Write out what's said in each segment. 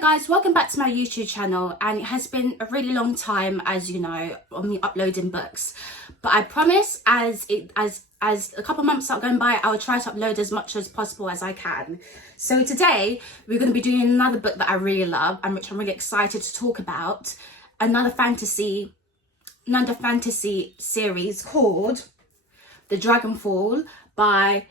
Hello guys, welcome back to my YouTube channel, and it has been a really long time, as you know, on me uploading books, but I promise as a couple months are going by, I will try to upload as much as possible as I can. So today we're going to be doing another book that I really love and which I'm really excited to talk about, another fantasy series called The Dragonfall by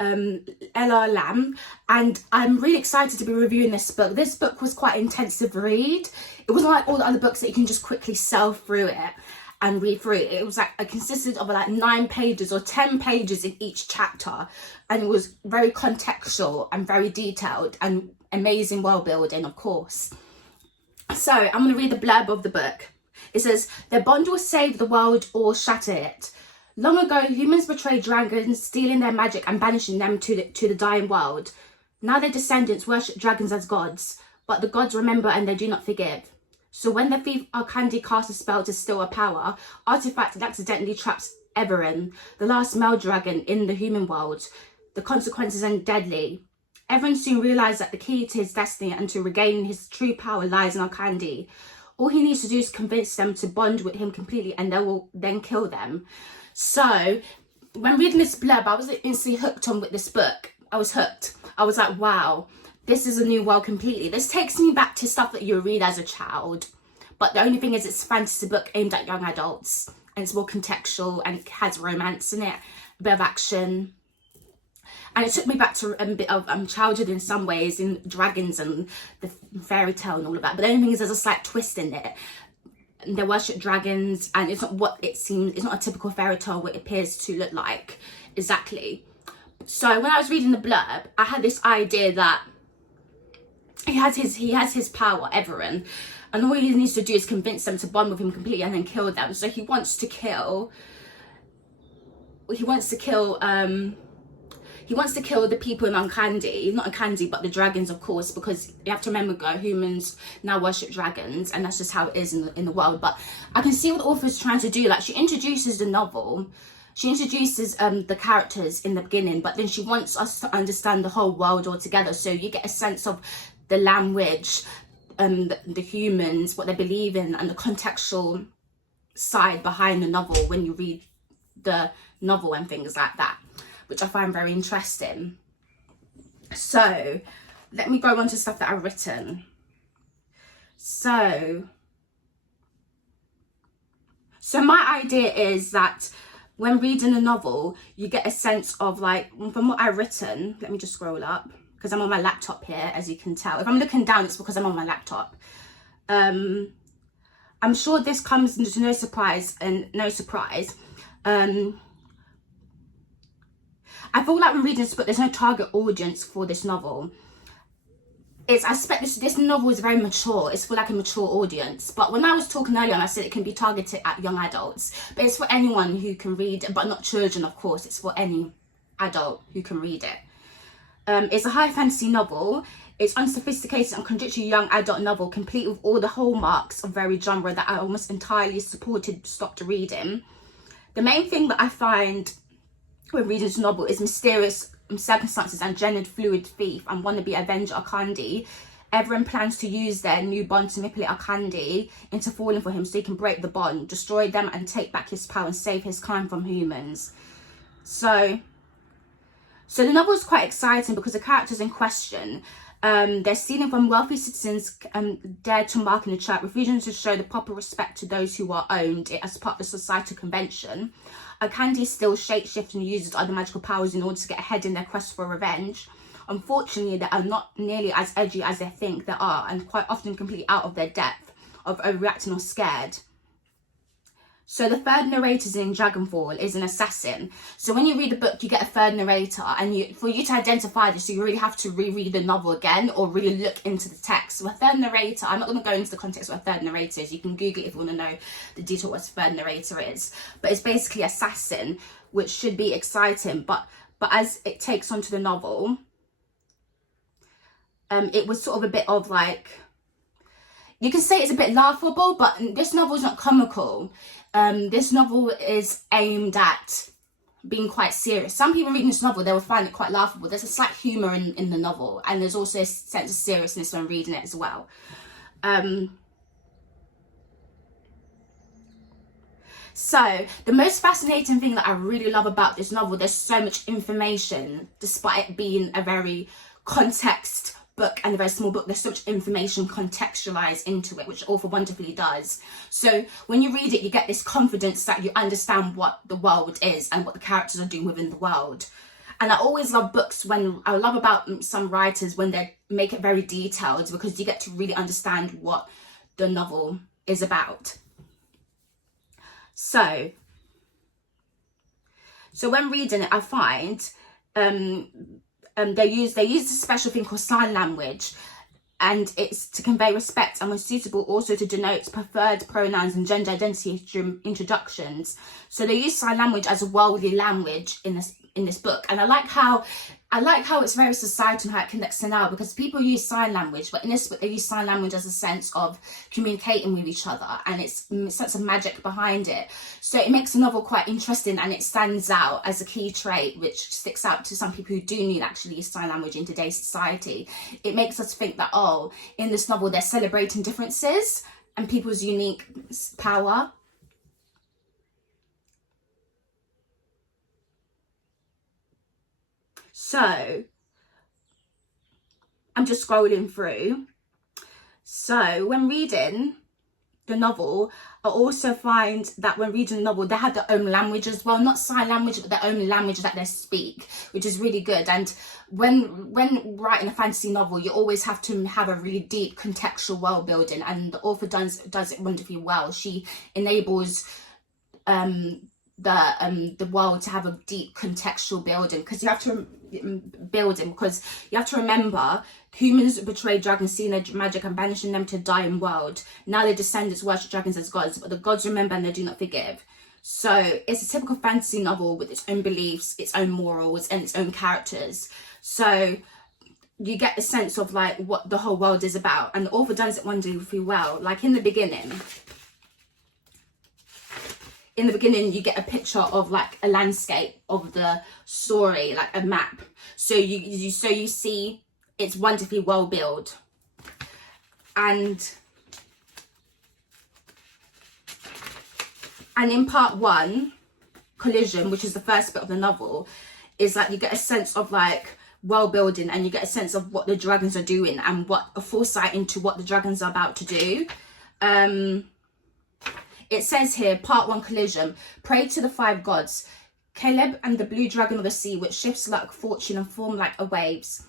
Ella Lam, and I'm really excited to be reviewing this book. This book was quite an intensive read. It wasn't like all the other books that you can just quickly sail through it and read through it. It was like it consisted of like 9 pages or 10 pages in each chapter, and it was very contextual and very detailed and amazing world building, of course. So I'm going to read the blurb of the book. It says, "Their bond will save the world or shatter it. Long ago, humans betrayed dragons, stealing their magic and banishing them to the dying world. Now their descendants worship dragons as gods, but the gods remember and they do not forgive. So when the thief Arkandi casts a spell to steal a power artifact, it accidentally traps Everin, the last male dragon in the human world. The consequences are deadly. Everin soon realized that the key to his destiny and to regain his true power lies in Arkandi. All he needs to do is convince them to bond with him completely, and they will then kill them." So when reading this blurb, I was instantly hooked on with this book. I was hooked. I was like, wow, this is a new world completely. This takes me back to stuff that you read as a child. But the only thing is, it's a fantasy book aimed at young adults. And it's more contextual and it has romance in it, a bit of action. And it took me back to a bit of childhood in some ways, in dragons and the fairy tale and all of that. But the only thing is, there's a slight twist in it. They worship dragons, and it's not what it seems. It's not a typical fairy tale what it appears to look like exactly. So when I was reading the blurb, I had this idea that he has his power, Everin, and all he needs to do is convince them to bond with him completely and then kill them. So he wants to kill the people in Arkandi, not Arkandi, but the dragons, of course, because you have to remember, humans now worship dragons, and that's just how it is in the world. But I can see what the author's trying to do. Like, she introduces the novel, she introduces the characters in the beginning, but then she wants us to understand the whole world altogether. So you get a sense of the language, the humans, what they believe in, and the contextual side behind the novel when you read the novel and things like that, which I find very interesting. So let me go on to stuff that I've written. So my idea is that when reading a novel, you get a sense of, like, from what I've written, let me just scroll up because I'm on my laptop here, as you can tell. If I'm looking down, it's because I'm on my laptop. I'm sure this comes into no surprise. I feel like when reading this book, there's no target audience for this novel. I expect this novel is very mature. It's for like a mature audience. But when I was talking earlier, I said it can be targeted at young adults. But it's for anyone who can read it, but not children, of course. It's for any adult who can read it. It's a high fantasy novel. It's unsophisticated and contradictory young adult novel, complete with all the hallmarks of very genre that I almost entirely stopped reading. The main thing that I find when reading this novel is mysterious circumstances and gendered fluid thief and wannabe avenger Arkandi. Everyone plans to use their new bond to manipulate Arkandi into falling for him so he can break the bond, destroy them and take back his power and save his kind from humans. So the novel is quite exciting because the characters in question, they're stealing from wealthy citizens dared to mark in the church, refusing to show the proper respect to those who are owned it as part of the societal convention. Arkandi still shapeshifts and uses other magical powers in order to get ahead in their quest for revenge. Unfortunately, they are not nearly as edgy as they think they are, and quite often completely out of their depth of overreacting or scared. So the third narrator in Dragonfall is an assassin. So when you read the book, you get a third narrator, and for you to identify this, you really have to reread the novel again or really look into the text. So a third narrator, I'm not going to go into the context of what a third narrator is. You can Google it if you want to know the detail of what a third narrator is. But it's basically assassin, which should be exciting. But as it takes on to the novel, it was sort of a bit of like, you can say it's a bit laughable, but this novel is not comical. This novel is aimed at being quite serious. Some people reading this novel, they will find it quite laughable. There's a slight humour in the novel, and there's also a sense of seriousness when reading it as well. So the most fascinating thing that I really love about this novel, there's so much information, despite it being a very context book and a very small book. There's so much information contextualized into it, which the author wonderfully does. So when you read it, you get this confidence that you understand what the world is and what the characters are doing within the world. And I always love books when I love about some writers when they make it very detailed, because you get to really understand what the novel is about. So when reading it, I find they use a special thing called sign language, and it's to convey respect, and when suitable also to denote preferred pronouns and gender identity introductions. So they use sign language as a worldly language in this book, and I like how it's very societal and how it connects to now, because people use sign language, but in this book they use sign language as a sense of communicating with each other, and it's a sense of magic behind it. So it makes the novel quite interesting, and it stands out as a key trait which sticks out to some people who do need actually use sign language in today's society. It makes us think that, oh, in this novel they're celebrating differences and people's unique power. So I'm just scrolling through. So when reading the novel, I also find that when reading the novel, they have their own language as well, not sign language, but their own language that they speak, which is really good. And when writing a fantasy novel, you always have to have a really deep contextual world building, and the author does it wonderfully well. She enables the world to have a deep contextual building, because you have to remember humans betray dragons, seeing their magic and banishing them to a dying world. Now their descendants worship dragons as gods, but the gods remember and they do not forgive. So it's a typical fantasy novel with its own beliefs, its own morals, and its own characters. So you get the sense of like what the whole world is about, and the author does it wonderfully well. Like in the beginning you get a picture of like a landscape of the story, like a map. So you see it's wonderfully well built. And in part one, Collision, which is the first bit of the novel, is like you get a sense of like world building, and you get a sense of what the dragons are doing and what a foresight into what the dragons are about to do. It says here, part one, Collision. Pray to the 5 gods, Caleb and the blue dragon of the sea, which shifts like fortune and form like a waves.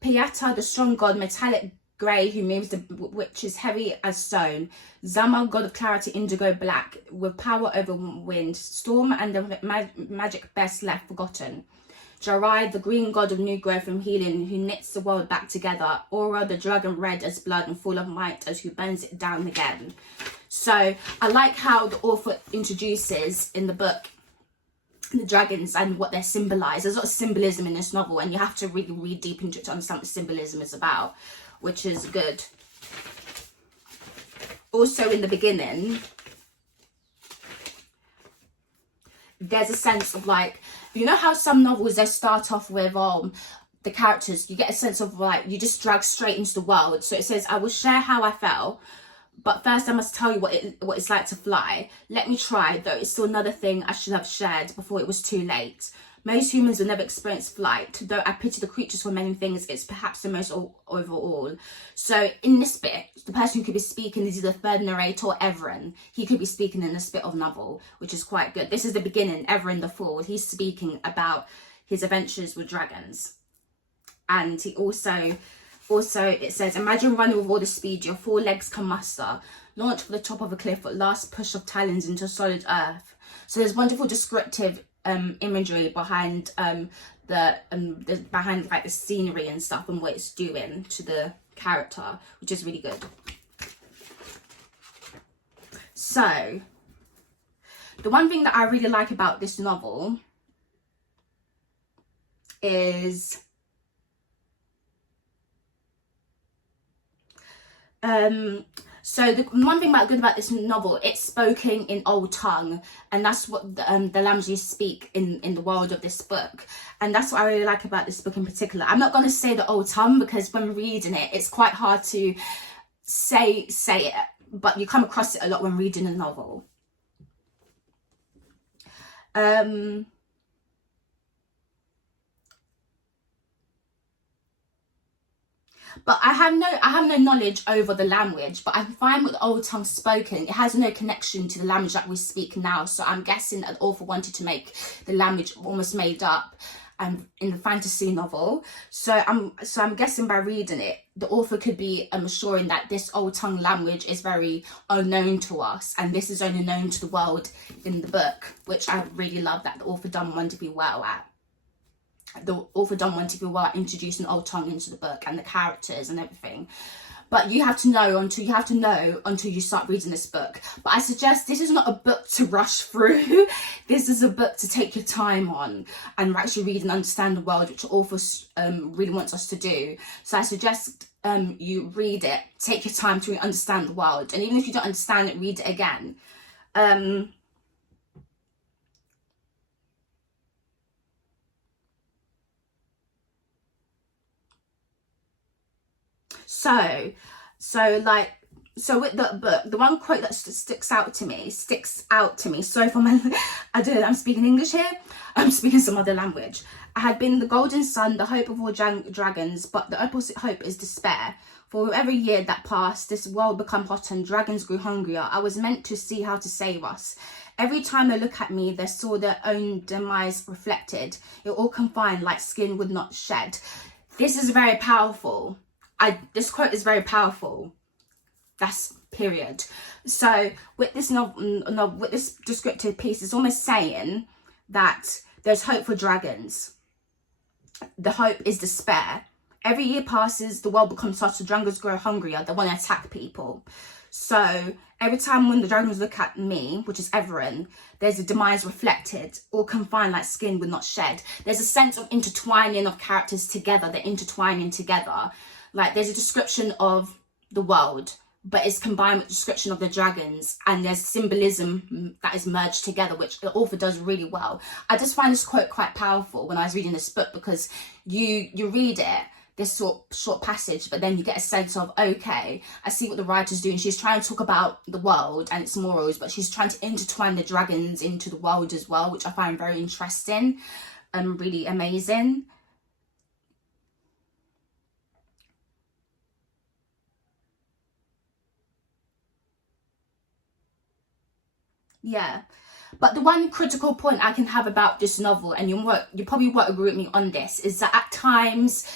Pieta, the strong god, metallic grey, who moves which is heavy as stone. Zama, god of clarity, indigo black, with power over wind. Storm and the magic best left forgotten. Jarai, the green god of new growth and healing, who knits the world back together. Aura, the dragon red as blood and full of might, as who burns it down again. So I like how the author introduces in the book the dragons and what they symbolise. There's a lot of symbolism in this novel, and you have to really read deep into it to understand what symbolism is about, which is good. Also in the beginning, there's a sense of like, you know how some novels they start off with the characters, you get a sense of like you just drag straight into the world. So it says, I will share how I felt, but first I must tell you what it's like to fly. Let me try, though it's still another thing I should have shared before it was too late. Most humans will never experience flight, though I pity the creatures for many things, it's perhaps the most overall. So in this bit, the person who could be speaking is either the third narrator or Everin. He could be speaking in this bit of novel, which is quite good. This is the beginning, Everin the Fool. He's speaking about his adventures with dragons. And he also it says, imagine running with all the speed your 4 legs can muster. Launch for the top of a cliff with last push of talons into solid earth. So there's wonderful descriptive imagery behind behind like the scenery and stuff and what it's doing to the character, which is really good. So the one thing that I really like about this novel is So the one thing good about this novel, it's spoken in Old Tongue, and that's what the languages speak in the world of this book, and that's what I really like about this book in particular. I'm not going to say the Old Tongue because when reading it, it's quite hard to say it, but you come across it a lot when reading a novel. But I have no knowledge over the language, but I find with the Old Tongue spoken, it has no connection to the language that we speak now. So I'm guessing that the author wanted to make the language almost made up in the fantasy novel. So I'm guessing by reading it, the author could be assuring that this Old Tongue language is very unknown to us, and this is only known to the world in the book, which I really love that the author done wonderfully well at. The author done wonderfully well at introducing Old Tongue into the book and the characters and everything. But you have to know until you start reading this book. But I suggest this is not a book to rush through. This is a book to take your time on and actually read and understand the world, which the author really wants us to do. So I suggest you read it, take your time to really understand the world, and even if you don't understand it, read it again. So with the book, the one quote that sticks out to me. So for my, I don't know, I'm speaking English here. I'm speaking some other language. I had been the golden sun, the hope of all dragons, but the opposite hope is despair. For every year that passed, this world became hotter and dragons grew hungrier. I was meant to see how to save us. Every time they look at me, they saw their own demise reflected. It all confined like skin would not shed. This is very powerful. This quote is very powerful. That's period. So with this novel, with this descriptive piece, it's almost saying that there's hope for dragons. The hope is despair. Every year passes, the world becomes hotter, dragons grow hungrier, they want to attack people. So every time when the dragons look at me, which is Everin, there's a demise reflected, all confined like skin would not shed. There's a sense of intertwining of characters together, they're intertwining together. Like there's a description of the world, but it's combined with the description of the dragons, and there's symbolism that is merged together, which the author does really well. I just find this quote quite powerful when I was reading this book, because you read it, this short passage, but then you get a sense of, okay, I see what the writer's doing. She's trying to talk about the world and its morals, but she's trying to intertwine the dragons into the world as well, which I find very interesting and really amazing. Yeah, but the one critical point I can have about this novel, and you probably won't agree with me on this, is that at times,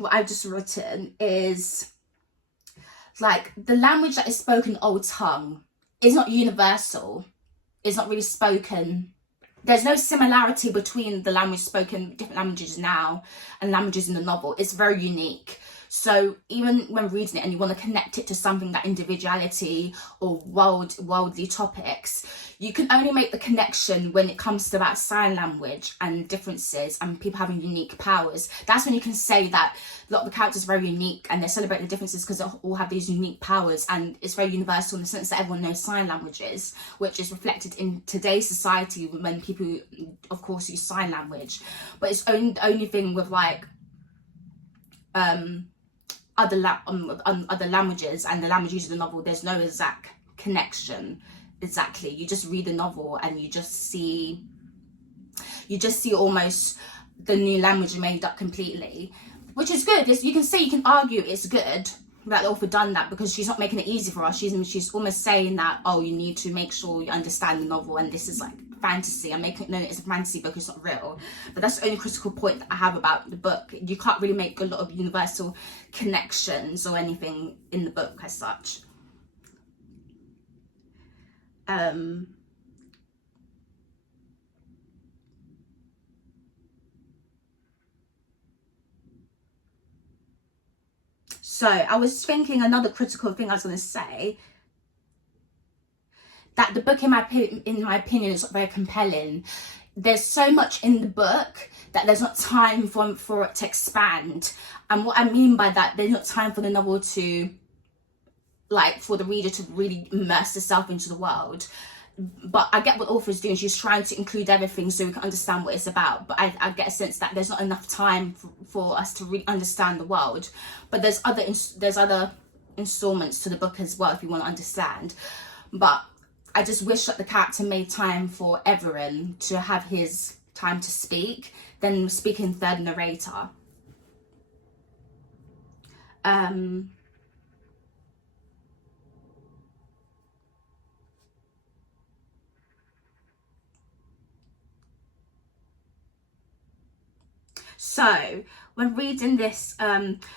what I've just written is like the language that is spoken Old Tongue is not universal. It's not really spoken. There's no similarity between the language spoken, different languages now, and languages in the novel. It's very unique. So even when reading it and you want to connect it to something like individuality or worldly topics, you can only make the connection when it comes to that sign language and differences and people having unique powers. That's when you can say that a lot of the characters are very unique and they celebrate the differences because they all have these unique powers, and it's very universal in the sense that everyone knows sign languages, which is reflected in today's society when people, of course, use sign language. But it's the only thing with like other languages and the language used in the novel, there's no exact connection. Exactly, you just read the novel and you just see almost the new language made up completely, which is good. You can argue it's good that the author done that, because she's not making it easy for us. She's almost saying that, oh, you need to make sure you understand the novel, and this is like fantasy. I'm making it known it's a fantasy book, it's not real. But that's the only critical point that I have about the book. You can't really make a lot of universal connections or anything in the book as such. So I was thinking another critical thing I was going to say, that the book in my opinion is not very compelling. There's so much in the book that there's not time for it to expand. And what I mean by that, there's not time for the novel to, like, for the reader to really immerse herself into the world. But I get what the author is doing. She's trying to include everything so we can understand what it's about. But I get a sense that there's not enough time for us to really understand the world. But there's other installments to the book as well if you want to understand. But I just wish that the character made time for Everin to have his time to speak, then speaking third narrator. So when reading this,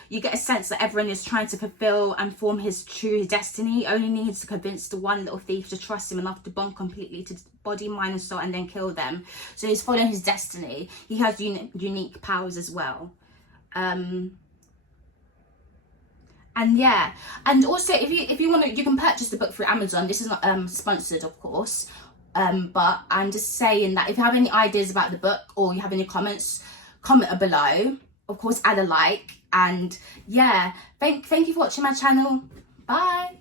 you get a sense that everyone is trying to fulfill and form his true destiny. He only needs to convince the one little thief to trust him enough to bond completely to body, mind and soul, and then kill them. So he's following his destiny. He has unique powers as well. And yeah, and also if you want to, you can purchase the book through Amazon. This is not sponsored, of course, but I'm just saying that if you have any ideas about the book or you have any comments, comment below. Of course, add a like, and yeah, thank you for watching my channel. Bye.